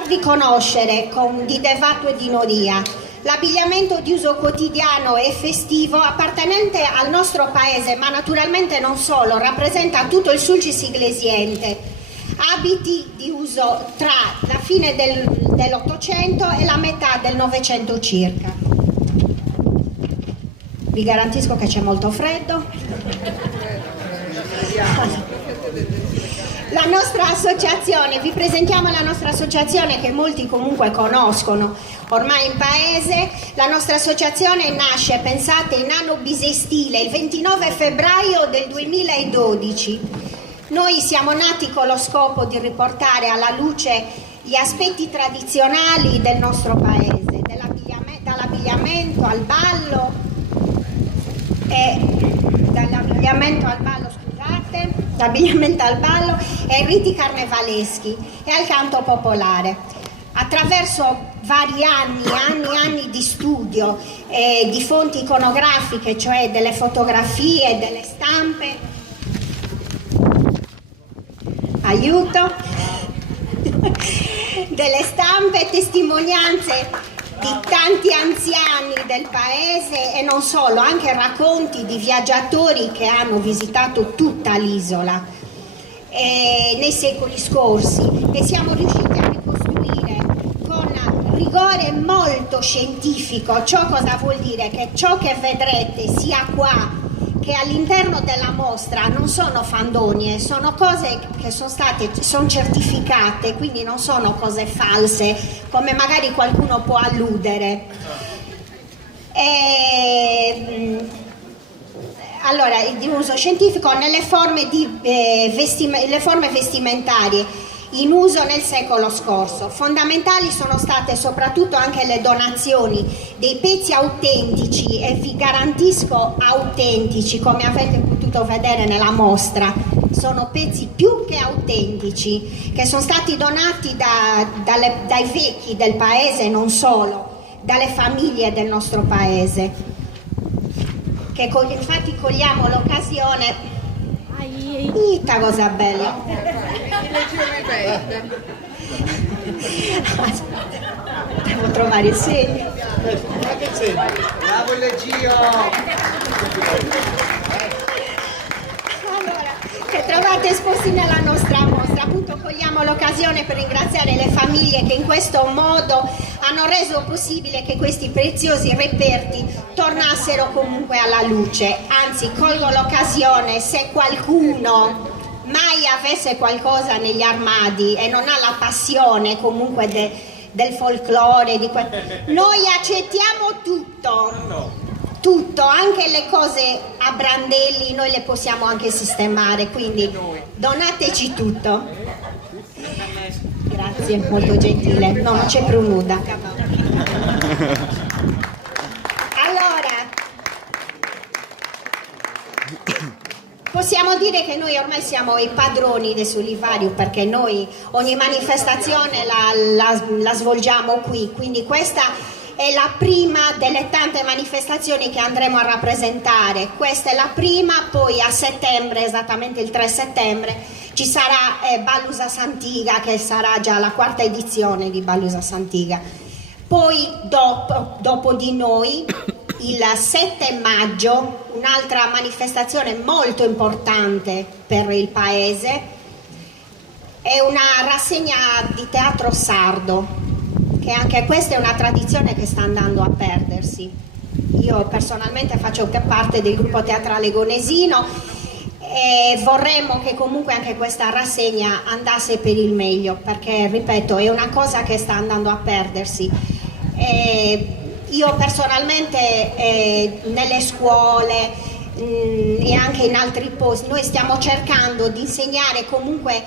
farvi conoscere di Devato e di Noria l'abbigliamento di uso quotidiano e festivo appartenente al nostro paese, ma naturalmente non solo, rappresenta tutto il Sulcis Iglesiente. Abiti di uso tra la fine dell'Ottocento e la metà del Novecento circa. Vi garantisco che c'è molto freddo. La nostra associazione, vi presentiamo la nostra associazione che molti comunque conoscono ormai in paese. La nostra associazione nasce, pensate, in anno bisestile, il 29 febbraio del 2012. Noi siamo nati con lo scopo di riportare alla luce gli aspetti tradizionali del nostro paese, dall'abbigliamento al ballo e ai riti carnevaleschi e al canto popolare. Attraverso vari anni di studio di fonti iconografiche, cioè delle fotografie, delle stampe, delle stampe e testimonianze di tanti anziani del paese e non solo, anche racconti di viaggiatori che hanno visitato tutta l'isola nei secoli scorsi, e siamo riusciti a ricostruire con rigore molto scientifico. Ciò cosa vuol dire? Che ciò che vedrete sia qua che all'interno della mostra non sono fandonie, sono cose che sono certificate, quindi non sono cose false come magari qualcuno può alludere. Allora, di uso scientifico nelle forme, le forme vestimentarie in uso nel secolo scorso. Fondamentali sono state soprattutto anche le donazioni dei pezzi autentici, e vi garantisco autentici, come avete potuto vedere nella mostra. Sono pezzi più che autentici, che sono stati donati dai vecchi del paese, non solo, dalle famiglie del nostro paese, che infatti cogliamo l'occasione. Ita cosa bella. Devo trovare il segno. Bravo Legio! Allora, che trovate esposti nella nostra mostra. Appunto cogliamo l'occasione per ringraziare le famiglie che in questo modo hanno reso possibile che questi preziosi reperti tornassero comunque alla luce. Anzi, colgo l'occasione, se qualcuno mai avesse qualcosa negli armadi e non ha la passione comunque del folklore, noi accettiamo tutto, anche le cose a brandelli noi le possiamo anche sistemare, quindi donateci tutto. Grazie, molto gentile. No, non c'è più nuda. Allora, possiamo dire che noi ormai siamo i padroni del Solivario, perché noi ogni manifestazione la svolgiamo qui, quindi questa è la prima delle tante manifestazioni che andremo a rappresentare. Questa è la prima, poi a settembre, esattamente il 3 settembre, ci sarà Ballusa Santiga, che sarà già la quarta edizione di Ballusa Santiga. Poi dopo di noi, il 7 maggio, un'altra manifestazione molto importante per il paese, è una rassegna di teatro sardo, che anche questa è una tradizione che sta andando a perdersi. Io personalmente faccio parte del gruppo teatrale Gonesino e vorremmo che comunque anche questa rassegna andasse per il meglio, perché ripeto è una cosa che sta andando a perdersi. Io personalmente nelle scuole e anche in altri posti noi stiamo cercando di insegnare comunque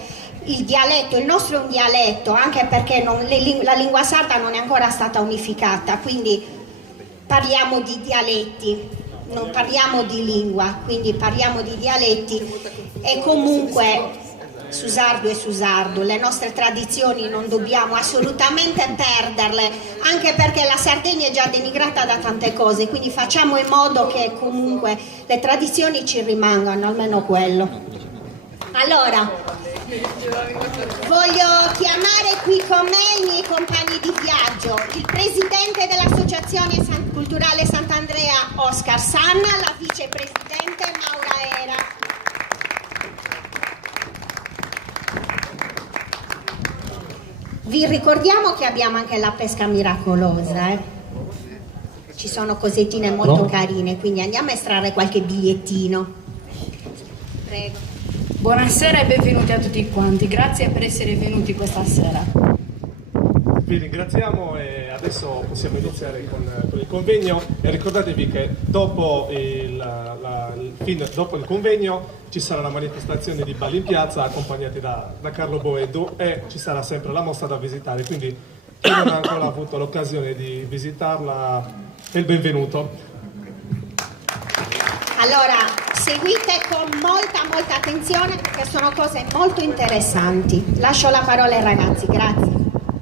il dialetto. Il nostro è un dialetto, anche perché la lingua sarda non è ancora stata unificata, quindi parliamo di dialetti, non parliamo di lingua, quindi parliamo di dialetti. E comunque Susardo e Susardo, le nostre tradizioni non dobbiamo assolutamente perderle, anche perché la Sardegna è già denigrata da tante cose, quindi facciamo in modo che comunque le tradizioni ci rimangano, almeno quello. Allora, voglio chiamare qui con me i miei miei compagni di viaggio, il presidente dell'Associazione Culturale Sant'Andrea Oscar Sanna, la vicepresidente Maura Era. Vi ricordiamo che abbiamo anche la pesca miracolosa, Ci sono cosettine molto carine, quindi andiamo a estrarre qualche bigliettino. Prego. Buonasera e benvenuti a tutti quanti, grazie per essere venuti questa sera. Vi ringraziamo e adesso possiamo iniziare con il convegno e ricordatevi che dopo dopo il convegno ci sarà la manifestazione di balli in piazza accompagnati da Carlo Boedu e ci sarà sempre la mostra da visitare, quindi chi non ha ancora avuto l'occasione di visitarla è il benvenuto. Allora, seguite con molta attenzione perché sono cose molto interessanti. Lascio la parola ai ragazzi, grazie.